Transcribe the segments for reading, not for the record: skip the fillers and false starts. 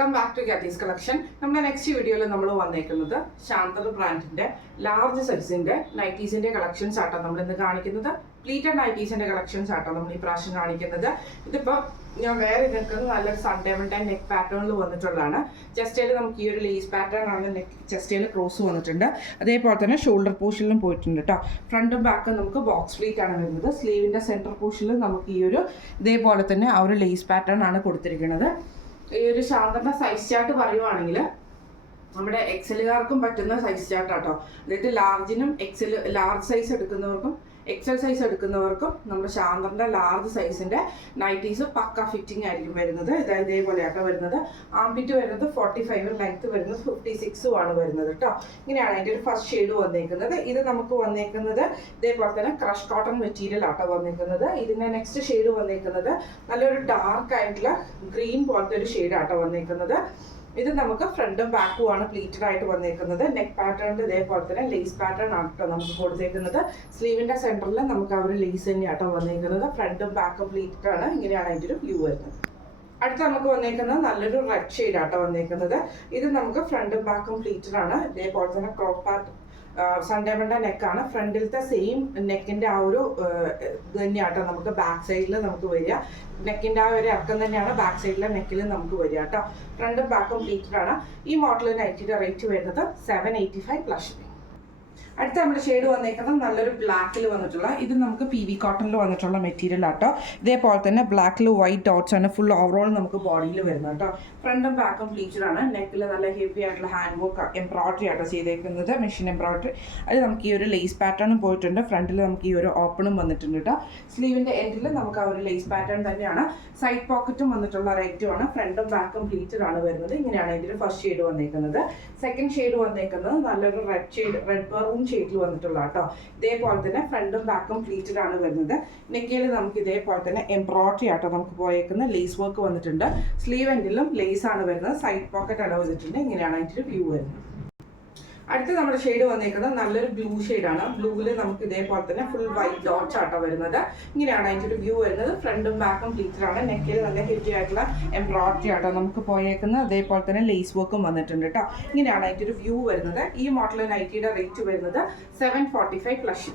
Welcome back to Katie's collection. നമ്മുടെ next വീഡിയോയിൽ നമ്മൾ വന്നേക്കുന്നത് ശാന്തർ ബ്രാൻഡിന്റെ ലാർജ് സൈസിന്റെ നൈറ്റീസിന്റെ കളക്ഷൻസ് ആട്ടോ നമ്മൾ ഇന്ന് കാണിക്കുന്നത്. പ്ലീറ്റഡ് നൈറ്റീസിന്റെ കളക്ഷൻസ് ആട്ടോ നമ്മൾ ഈ പ്രാവശ്യം കാണിക്കുന്നത്. ഇതിപ്പോൾ ഞാൻ വേറെ നിൽക്കുന്നത് നല്ലൊരു സൺഡേമണ്ട് ആൻഡ് നെക്ക് പാറ്റേണിൽ വന്നിട്ടുള്ളതാണ്. ചെസ്റ്റയിൽ നമുക്ക് ഈ ഒരു ലേസ് പാറ്റേൺ ആണ് നെക്ക് ചെസ്റ്റയിൽ ക്രോസ് വന്നിട്ടുണ്ട്. അതേപോലെ തന്നെ ഷോൾഡർ പോർഷനിലും പോയിട്ടുണ്ട് കേട്ടോ. ഫ്രണ്ടും ബാക്കും നമുക്ക് ബോക്സ് പ്ലീറ്റ് ആണ് വരുന്നത്. സ്ലീവിന്റെ സെൻറ്റർ പോർഷനിൽ നമുക്ക് ഈ ഒരു ഇതേപോലെ തന്നെ ആ ഒരു ലേസ് പാറ്റേൺ ആണ് കൊടുത്തിരിക്കുന്നത്. ഈ ഒരു ശാന്തന്റെ സൈസ് ചാർട്ട് പറയുവാണെങ്കിൽ നമ്മുടെ എക്സലുകാർക്കും പറ്റുന്ന സൈസ് ചാർട്ടാട്ടോ. അതായത് ലാർജിനും ലാർജ് സൈസ് എടുക്കുന്നവർക്കും എക്സൽ സൈസ് എടുക്കുന്നവർക്കും നമ്മുടെ ശാന്തന്റെ ലാർജ് സൈസിന്റെ നൈറ്റീസ് പക്ക ഫിറ്റിംഗ് ആയിരിക്കും വരുന്നത്. ഇതേപോലെ ആട്ടോ വരുന്നത്. ആംപിറ്റ് വരുന്നത് 45, ലെങ്ത് വരുന്നത് 56 ആണ് വരുന്നത് കേട്ടോ. ഇങ്ങനെയാണ് അതിൻ്റെ ഒരു ഫസ്റ്റ് ഷെയ്ഡ് വന്നേക്കുന്നത്. ഇത് നമുക്ക് വന്നേക്കുന്നത് ഇതേപോലെ തന്നെ ക്രഷ് കോട്ടൺ മെറ്റീരിയൽ ആട്ടോ വന്നേക്കുന്നത്. ഇതിന്റെ നെക്സ്റ്റ് ഷെയ്ഡ് വന്നേക്കുന്നത് നല്ലൊരു ഡാർക്ക് ആയിട്ടുള്ള ഗ്രീൻ പോലത്തെ ഒരു ഷെയ്ഡ് ആട്ടോ വന്നേക്കുന്നത്. ഇത് നമുക്ക് ഫ്രണ്ടും ബാക്കും ആണ് പ്ലീറ്റഡ് ആയിട്ട് വന്നേക്കുന്നത്. നെക്ക് പാറ്റേണിൽ ഇതേപോലെ തന്നെ ലേസ് പാറ്റേൺ ആട്ടോ നമുക്ക് കൊടുത്തേക്കുന്നത്. സ്ലീവിന്റെ സെന്ററിൽ നമുക്ക് ആ ഒരു ലേസ് തന്നെയാട്ടോ വന്നേക്കുന്നത്. ഫ്രണ്ടും ബാക്കും പ്ലീറ്റഡ് ആണ്. ഇങ്ങനെയാണ് അതിൻ്റെ ഒരു വ്യൂ വരുന്നത്. അടുത്ത് നമുക്ക് വന്നേക്കുന്നത് നല്ലൊരു റെഡ് ഷെയ്ഡ് ആട്ടോ വന്നേക്കുന്നത്. ഇത് നമുക്ക് ഫ്രണ്ടും ബാക്കും പ്ലീറ്റഡ് ആണ്. ഇതേപോലെ തന്നെ ക്രോപ്പ് പാറ്റ് സൺഡേമണ്ട നെക്കാണ്. ഫ്രണ്ടിലത്തെ സെയിം നെക്കിന്റെ ആ ഒരു ഇത് തന്നെയാട്ടോ നമുക്ക് ബാക്ക് സൈഡിൽ നമുക്ക് വരിക. നെക്കിന്റെ ആ ഒരു ഇറക്കം തന്നെയാണ് ബാക്ക് സൈഡിലെ നെക്കിൽ നമുക്ക് വരിക കേട്ടോ. ഫ്രണ്ടും ബാക്കും പ്ലീറ്റഡ് ആണ്. ഈ മോഡൽ നൈറ്റിയുടെ റേറ്റ് വരുന്നത് 785 പ്ലസ്. അടുത്ത നമ്മുടെ ഷെയ്ഡ് വന്നേക്കുന്നത് നല്ലൊരു ബ്ലാക്കിൽ വന്നിട്ടുള്ള, ഇത് നമുക്ക് PV കോട്ടണിൽ വന്നിട്ടുള്ള മെറ്റീരിയൽ ആട്ടോ. ഇതേപോലെ തന്നെ ബ്ലാക്കിൽ വൈറ്റ് ഡോട്ട്സ് ആണ് ഫുൾ ഓവറോൾ നമുക്ക് ബോഡിയിൽ വരുന്നത് കേട്ടോ. ഫ്രണ്ടും ബാക്കും പ്ലീറ്റഡ് ആണ്. നെക്കിൽ നല്ല ഹെവി ആയിട്ടുള്ള ഹാൻഡ് വർക്ക് എംബ്രോയിഡറി ആട്ടോ ചെയ്തേക്കുന്നത്, മെഷീൻ എംബ്രോയിഡറി. അത് നമുക്ക് ഈ ഒരു ലേസ് പാറ്റേണും പോയിട്ടുണ്ട്. ഫ്രണ്ടിൽ നമുക്ക് ഈ ഒരു ഓപ്പണും വന്നിട്ടുണ്ട് കേട്ടോ. സ്ലീവിന്റെ എൻഡിൽ നമുക്ക് ആ ഒരു ലേസ് പാറ്റേൺ തന്നെയാണ്. സൈഡ് പോക്കറ്റും വന്നിട്ടുള്ള റേറ്റും ആണ്. ഫ്രണ്ടും ബാക്കും പ്ലീറ്റഡ് ആണ് വരുന്നത്. ഇങ്ങനെയാണ് ഇതിൽ ഫസ്റ്റ് ഷെയ്ഡ് വന്നേക്കുന്നത്. സെക്കൻഡ് ഷെയ്ഡ് വന്നേക്കുന്നത് നല്ലൊരു റെഡ് മെറൂൺ ഷെയ്ഡിൽ വന്നിട്ടുള്ള കേട്ടോ. ഇതേപോലെ തന്നെ ഫ്രണ്ടും ബാക്കും പ്ലീറ്റഡ് ആണ് വരുന്നത്. നെക്കിൽ നമുക്ക് ഇതേപോലെ തന്നെ എംബ്രോയിഡറി ആട്ടോ നമുക്ക് പോയേക്കുന്ന ലേസ് വർക്ക് വന്നിട്ടുണ്ട്. സ്ലീവ് എൻഡിലും ലേസ് ആണ് വരുന്നത്. സൈഡ് പോക്കറ്റ് അടവ് ചെയ്തിട്ടുണ്ട്. ഇങ്ങനെയാണ് അതിൻ്റെ വ്യൂ വരുന്നത്. അടുത്ത നമ്മുടെ ഷെയ്ഡ് വന്നേക്കുന്നത് നല്ലൊരു ബ്ലൂ ഷെയ്ഡാണ്. ബ്ലൂവിൽ നമുക്ക് ഇതേപോലെ തന്നെ ഫുൾ വൈറ്റ് ഡോട്ട്സ് ആട്ടോ വരുന്നത്. ഇങ്ങനെയാണ് അതിൻ്റെ ഒരു വ്യൂ വരുന്നത്. ഫ്രണ്ടും ബാക്കും പ്ലീറ്റഡ് ആണ്. നെക്കിൽ നല്ല ഹെവി ആയിട്ടുള്ള എംബ്രോയിഡറി ആട്ടോ നമുക്ക് പോയേക്കുന്നത്. അതേപോലെ തന്നെ ലേസ് വർക്കും വന്നിട്ടുണ്ട് കേട്ടോ. ഇങ്ങനെയാണ് അതിൻ്റെ ഒരു വ്യൂ വരുന്നത്. ഈ മോഡൽ നൈറ്റിയുടെ റേറ്റ് വരുന്നത് 745 പ്ലസ്.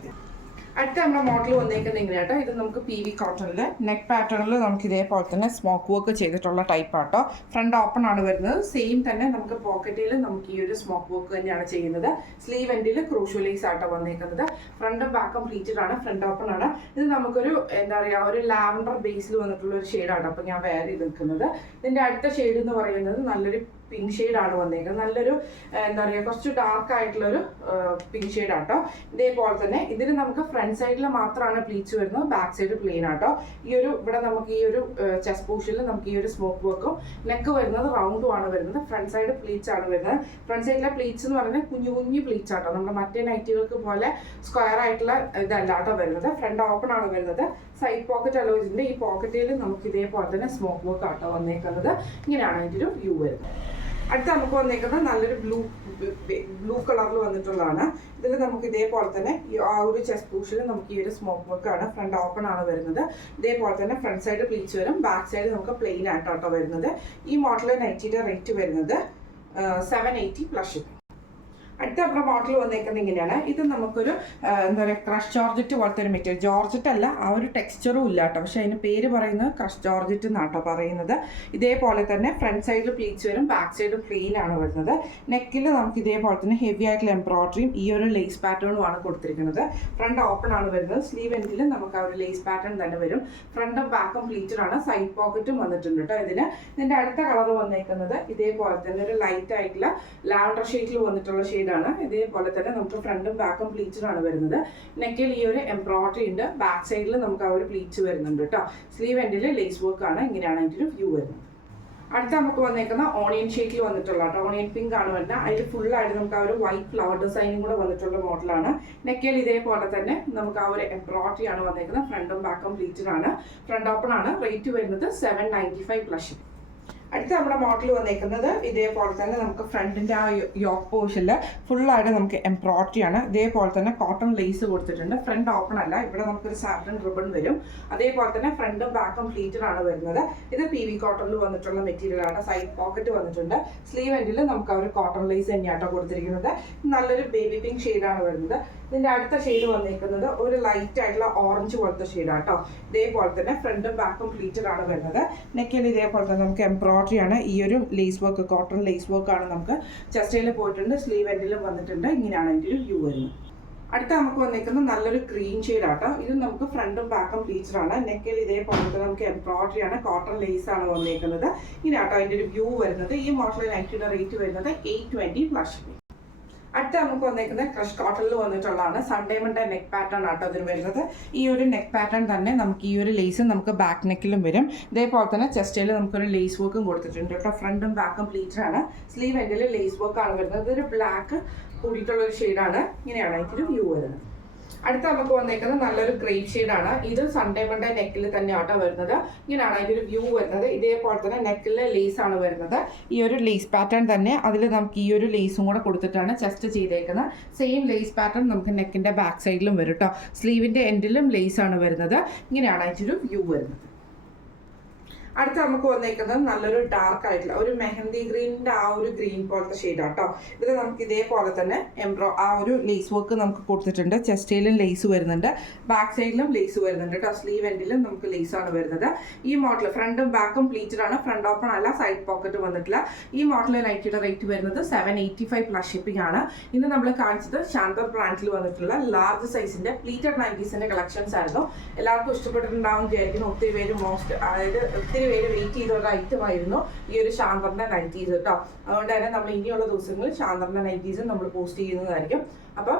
അടുത്ത നമ്മുടെ മോഡൽ വന്നേക്കുന്നത് ഇങ്ങനെയാട്ടോ. ഇത് നമുക്ക് PV കോട്ടണിൽ നെക്ക് പാറ്റേണിൽ നമുക്ക് ഇതേപോലെ തന്നെ സ്മോക്ക് വർക്ക് ചെയ്തിട്ടുള്ള ടൈപ്പ് ആട്ടോ. ഫ്രണ്ട് ഓപ്പൺ ആണ് വരുന്നത്. സെയിം തന്നെ നമുക്ക് പോക്കറ്റിൽ നമുക്ക് ഈ ഒരു സ്മോക്ക് വർക്ക് തന്നെയാണ് ചെയ്യുന്നത്. സ്ലീവ് എൻഡിൽ ക്രൂഷ്യൽ ലേസ് ആട്ടോ വന്നേക്കുന്നത്. ഫ്രണ്ടും ബാക്കും പ്ലീറ്റഡ് ആണ്. ഫ്രണ്ട് ഓപ്പൺ ആണ്. ഇത് നമുക്കൊരു എന്താ പറയുക ഒരു ലാവൻഡർ ബേസിൽ വന്നിട്ടുള്ള ഒരു ഷെയ്ഡാണ്. അപ്പോൾ ഞാൻ വേറെ ഇത് നിൽക്കുന്നത്. ഇതിൻ്റെ അടുത്ത ഷെയ്ഡ് എന്ന് പറയുന്നത് നല്ലൊരു പിങ്ക് ഷെയ്ഡാണ് വന്നേക്കുന്നത്. നല്ലൊരു എന്താ പറയുക കുറച്ച് ഡാർക്ക് ആയിട്ടുള്ളൊരു പിങ്ക് ഷെയ്ഡ് ആട്ടോ. ഇതേപോലെ തന്നെ ഇതിന് നമുക്ക് ഫ്രണ്ട് സൈഡിൽ മാത്രമാണ് പ്ലീറ്റ്സ് വരുന്നത്. ബാക്ക് സൈഡ് പ്ലെയിൻ ആട്ടോ. ഈ ഒരു ഇവിടെ നമുക്ക് ഈ ഒരു ചെസ്റ്റ് പോർഷനിൽ നമുക്ക് ഈ ഒരു സ്മോക്ക് വർക്കും നെക്ക് വരുന്നത് റൗണ്ടും ആണ് വരുന്നത്. ഫ്രണ്ട് സൈഡ് പ്ലീറ്റ്സ് ആണ് വരുന്നത്. ഫ്രണ്ട് സൈഡിലെ പ്ലീറ്റ്സ് എന്ന് പറഞ്ഞാൽ കുഞ്ഞു കുഞ്ഞു പ്ലീറ്റ്സ് ആട്ടോ. നമ്മുടെ മറ്റേ നൈറ്റുകൾക്ക് പോലെ സ്ക്വയർ ആയിട്ടുള്ള ഇതല്ലാട്ടോ വരുന്നത്. ഫ്രണ്ട് ഓപ്പൺ ആണ് വരുന്നത്. സൈഡ് പോക്കറ്റ് അലോജിന്റെ ഈ പോക്കറ്റിൽ നമുക്ക് ഇതേപോലെ തന്നെ സ്മോക്ക് വർക്ക് ആട്ടോ വന്നേക്കുന്നത്. ഇങ്ങനെയാണ് അതിൻ്റെ ഒരു വ്യൂ വരുന്നത്. അടുത്ത നമുക്ക് വന്നേക്കുന്നത് നല്ലൊരു ബ്ലൂ കളറിൽ വന്നിട്ടുള്ളതാണ്. ഇതിൽ നമുക്ക് ഇതേപോലെ തന്നെ ആ ഒരു ചെസ്റ്റ് പോർഷനിൽ നമുക്ക് ഈ ഒരു സ്മോക്ക് വർക്ക് ആണ്. ഫ്രണ്ട് ഓപ്പൺ ആണ് വരുന്നത്. ഇതേപോലെ തന്നെ ഫ്രണ്ട് സൈഡ് പ്ലീറ്റ്സ് വരും. ബാക്ക് സൈഡ് നമുക്ക് പ്ലെയിൻ ആയിട്ടോ വരുന്നത്. ഈ മോഡൽ നൈറ്റിയുടെ റേറ്റ് വരുന്നത് 780 പ്ലസ്. അടുത്ത നമ്മുടെ മോഡൽ വന്നേക്കുന്നത് ഇങ്ങനെയാണ്. ഇത് നമുക്കൊരു എന്താ പറയുക ക്രഷ് ജോർജറ്റ് പോലത്തെ ഒരു മെറ്റീരിയൽ. ജോർജറ്റ് അല്ല, ആ ഒരു ടെക്സ്ചറും ഇല്ല കേട്ടോ. പക്ഷേ അതിന് പേര് പറയുന്നത് ക്രഷ് ജോർജറ്റ് എന്നാട്ടോ പറയുന്നത്. ഇതേപോലെ തന്നെ ഫ്രണ്ട് സൈഡിൽ പ്ലീറ്റ്സ് വരും. ബാക്ക് സൈഡ് പ്ലെയിൻ ആണ് വരുന്നത്. നെക്കിൽ നമുക്ക് ഇതേപോലെ തന്നെ ഹെവി ആയിട്ടുള്ള എംബ്രോയിഡറിയും ഈ ഒരു ലേസ് പാറ്റേണും ആണ് കൊടുത്തിരിക്കുന്നത്. ഫ്രണ്ട് ഓപ്പൺ ആണ് വരുന്നത്. സ്ലീവ് എൻഡിൽ നമുക്ക് ആ ഒരു ലേസ് പാറ്റേൺ തന്നെ വരും. ഫ്രണ്ടും ബാക്കും പ്ലീറ്റഡ് ആണ്. സൈഡ് പോക്കറ്റും വന്നിട്ടുണ്ട് കേട്ടോ. ഇതിൻ്റെ അടുത്ത കളർ വന്നേക്കുന്നത് ഇതേപോലെ തന്നെ ഒരു ലൈറ്റ് ആയിട്ടുള്ള ലാവൻഡർ ഷെയ്ഡിൽ വന്നിട്ടുള്ള ഷെയ്ഡാണ്. ഇതേപോലെ തന്നെ നമുക്ക് ഫ്രണ്ടും ബാക്കും പ്ലീറ്റഡ് ആണ് വരുന്നത്. നെക്കിൽ ഈ ഒരു എംബ്രോയിഡറി ഉണ്ട്. ബാക്ക് സൈഡിൽ നമുക്ക് ആ ഒരു പ്ലീറ്റ്സ് വരുന്നുണ്ട് കേട്ടോ. സ്ലീവ് എൻഡിൽ ലേസ് വർക്ക് ആണ്. ഇങ്ങനെയാണ് അതിൻ്റെ ഒരു വ്യൂ വരുന്നത്. അടുത്ത നമുക്ക് വന്നേക്കുന്ന ഓണിയൻ ഷേക്കിൽ വന്നിട്ടുള്ള കേട്ടോ. ഓണിയൻ പിങ്ക് ആണ് വരുന്നത്. അതിൽ ഫുള്ളായിട്ട് നമുക്ക് ആ ഒരു വൈറ്റ് ഫ്ലവർ ഡിസൈനും കൂടെ വന്നിട്ടുള്ള മോഡലാണ്. നെക്കിൽ ഇതേപോലെ തന്നെ നമുക്ക് ആ ഒരു എംബ്രോയിഡറി ആണ് വന്നേക്കുന്നത്. ഫ്രണ്ടും ബാക്കും പ്ലീറ്റഡ് ആണ്. ഫ്രണ്ട് ഓപ്പൺ ആണ്. റേറ്റ് വരുന്നത് 795 പ്ലസ്. അടുത്ത നമ്മുടെ മോഡൽ വന്നേക്കുന്നത് ഇതേപോലെ തന്നെ നമുക്ക് ഫ്രണ്ടിൻ്റെ ആ യോക്ക് പോർഷനിൽ ഫുള്ളായിട്ട് നമുക്ക് എംബ്രോയിഡറി ആണ്. ഇതേപോലെ തന്നെ കോട്ടൺ ലേസ് കൊടുത്തിട്ടുണ്ട്. ഫ്രണ്ട് ഓപ്പൺ അല്ല, ഇവിടെ നമുക്കൊരു സാറ്റൻ റിബൺ വരും. അതേപോലെ തന്നെ ഫ്രണ്ടും ബാക്കും പ്ലീറ്റഡ് ആണ് വരുന്നത്. ഇത് PV കോട്ടണിൽ വന്നിട്ടുള്ള മെറ്റീരിയൽ ആണ്. സൈഡ് പോക്കറ്റ് വന്നിട്ടുണ്ട്. സ്ലീവ് എൻഡിൽ നമുക്ക് ആ ഒരു കോട്ടൺ ലേസ് തന്നെയാട്ടോ കൊടുത്തിരിക്കുന്നത്. നല്ലൊരു ബേബി പിങ്ക് ഷെയ്ഡാണ് വരുന്നത്. ഇതിൻ്റെ അടുത്ത ഷെയ്ഡ് വന്നേക്കുന്നത് ഒരു ലൈറ്റ് ആയിട്ടുള്ള ഓറഞ്ച് പോലത്തെ ഷെയ്ഡാട്ടോ. ഇതേപോലെ തന്നെ ഫ്രണ്ടും ബാക്കും പ്ലീറ്റഡ് ആണ് വരുന്നത്. നെക്കിൽ ഇതേപോലെ തന്നെ നമുക്ക് എംബ്രോയിഡറി ആണ്. ഈ ഒരു lace work, cotton lace work ആണ് നമുക്ക് ചെസ്റ്റയിൽ പോയിട്ടുണ്ട്. സ്ലീവ് എൻഡിലും വന്നിട്ടുണ്ട്. ഇങ്ങനെയാണ് അതിൻ്റെ ഒരു വ്യൂ വരുന്നത്. അടുത്ത നമുക്ക് വന്നേക്കുന്നത് നല്ലൊരു ഗ്രീൻ ഷെയ്ഡ് ആട്ടോ. ഇത് നമുക്ക് ഫ്രണ്ടും ബാക്കും പ്ലീറ്റഡ് ആണ്. നെക്കിൽ ഇതേപോലെ തന്നെ നമുക്ക് എംബ്രോയിഡറി ആണ്, കോട്ടൺ ലേസ് ആണ് വന്നേക്കുന്നത്. ഇങ്ങനെയാട്ടോ അതിൻ്റെ ഒരു വ്യൂ വരുന്നത്. ഈ മോഡൽ നൈറ്റിയുടെ റേറ്റ് വരുന്നത് 820 പ്ലസ്. അടുത്ത നമുക്ക് വന്നേക്കുന്നത് ക്രഷ് കോട്ടണിൽ വന്നിട്ടുള്ളതാണ്. സൺഡേ മൺഡേ നെക്ക് പാറ്റേൺ ആട്ടോ അതിന് വരുന്നത്. ഈ ഒരു നെക്ക് പാറ്റേൺ തന്നെ നമുക്ക് ഈ ഒരു ലേസ് നമുക്ക് ബാക്ക് നെക്കിലും വരും. ഇതേപോലെ തന്നെ ചെസ്റ്റയിൽ നമുക്കൊരു ലേസ് വർക്കും കൊടുത്തിട്ടുണ്ട് കേട്ടോ. ഫ്രണ്ടും ബാക്കും പ്ലീറ്റഡ് ആണ്. സ്ലീവ് എൻഡിൽ ലേസ് വർക്ക് ആണ് വരുന്നത്. ഇതൊരു ബ്ലാക്ക് കൂടിയിട്ടുള്ളൊരു ഷെയ്ഡാണ്. ഇങ്ങനെയാണ് അതിൻ്റെ വ്യൂ വരുന്നത്. അടുത്ത നമുക്ക് വന്നേക്കുന്നത് നല്ലൊരു ഗ്രേപ്പ് ഷെയ്ഡാണ്. ഇത് സൺഡേ മൺഡേ നെക്കിൽ തന്നെ ആട്ടോ വരുന്നത്. ഇങ്ങനെയാണ് അതിൻ്റെ ഒരു വ്യൂ വരുന്നത്. ഇതേപോലെ തന്നെ നെക്കിലെ ലേസ് ആണ് വരുന്നത്. ഈ ഒരു ലേസ് പാറ്റേൺ തന്നെ അതിൽ നമുക്ക് ഈ ഒരു ലേസും കൂടെ കൊടുത്തിട്ടാണ് ചെസ്റ്റ് ചെയ്തേക്കുന്നത്. സെയിം ലേസ് പാറ്റേൺ നമുക്ക് നെക്കിൻ്റെ ബാക്ക് സൈഡിലും വരും കേട്ടോ. സ്ലീവിൻ്റെ എൻഡിലും ലേസ് ആണ് വരുന്നത്. ഇങ്ങനെയാണ് അതിൻ്റെ ഒരു വ്യൂ വരുന്നത്. അടുത്ത നമുക്ക് വന്നേക്കുന്നത് നല്ലൊരു ഡാർക്ക് ആയിട്ടുള്ള ഒരു മെഹന്തി ഗ്രീനിൻ്റെ ആ ഒരു ഗ്രീൻ പോലത്തെ ഷെയ്ഡാണ് കേട്ടോ. ഇത് നമുക്ക് ഇതേപോലെ തന്നെ ആ ഒരു ലേസ് വർക്ക് നമുക്ക് കൊടുത്തിട്ടുണ്ട്. ചെസ്റ്റയിലും ലേസ് വരുന്നുണ്ട്, ബാക്ക് സൈഡിലും ലേസ് വരുന്നുണ്ട് കേട്ടോ. സ്ലീവ് എൻഡിലും നമുക്ക് ലേസ് ആണ് വരുന്നത്. ഈ മോഡൽ ഫ്രണ്ടും ബാക്കും പ്ലീറ്റഡ് ആണ്. ഫ്രണ്ട് ഓപ്പൺ അല്ല, സൈഡ് പോക്കറ്റ് വന്നിട്ടില്ല. ഈ മോഡൽ നൈറ്റിയുടെ റേറ്റ് വരുന്നത് 785 പ്ലസ് ഷിപ്പിംഗ് ആണ്. ഇന്ന് നമ്മൾ കാണിച്ചത് ശാന്തർ ബ്രാൻഡിൽ വന്നിട്ടുള്ള ലാർജ് സൈസിൻ്റെ പ്ലീറ്റഡ് നൈറ്റീസിൻ്റെ കളക്ഷൻസ് ആയിരുന്നു. എല്ലാവർക്കും ഇഷ്ടപ്പെട്ടിട്ടുണ്ടാവും വിചാരിക്കുന്നു. ഒത്തിരി പേര് ഒത്തിരി പേര് വെയിറ്റ് ചെയ്ത ഒരു ഐറ്റം ആയിരുന്നു ഈ ഒരു ശാന്തറിന്റെ നൈറ്റീസ് കേട്ടോ. അതുകൊണ്ട് തന്നെ നമ്മൾ ഇനിയുള്ള ദിവസങ്ങളിൽ ശാന്തറിന്റെ നൈറ്റീസ് നമ്മൾ പോസ്റ്റ് ചെയ്യുന്നതായിരിക്കും. അപ്പം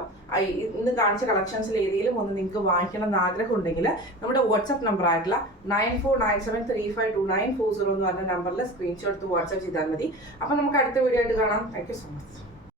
ഇന്ന് കാണിച്ച കളക്ഷൻസിൽ ഏതെങ്കിലും ഒന്ന് നിങ്ങൾക്ക് വാങ്ങിക്കണം എന്ന് ആഗ്രഹം ഉണ്ടെങ്കിൽ നമ്മുടെ വാട്സ്ആപ്പ് നമ്പർ ആയിട്ടുള്ള 9497352940 എന്ന് പറഞ്ഞ നമ്പറിൽ സ്ക്രീൻഷോട്ട് എടുത്ത് വാട്സ്ആപ്പ് ചെയ്താൽ മതി. അപ്പം നമുക്ക് അടുത്ത വീഡിയോ ആയിട്ട് കാണാം. Thank you so much.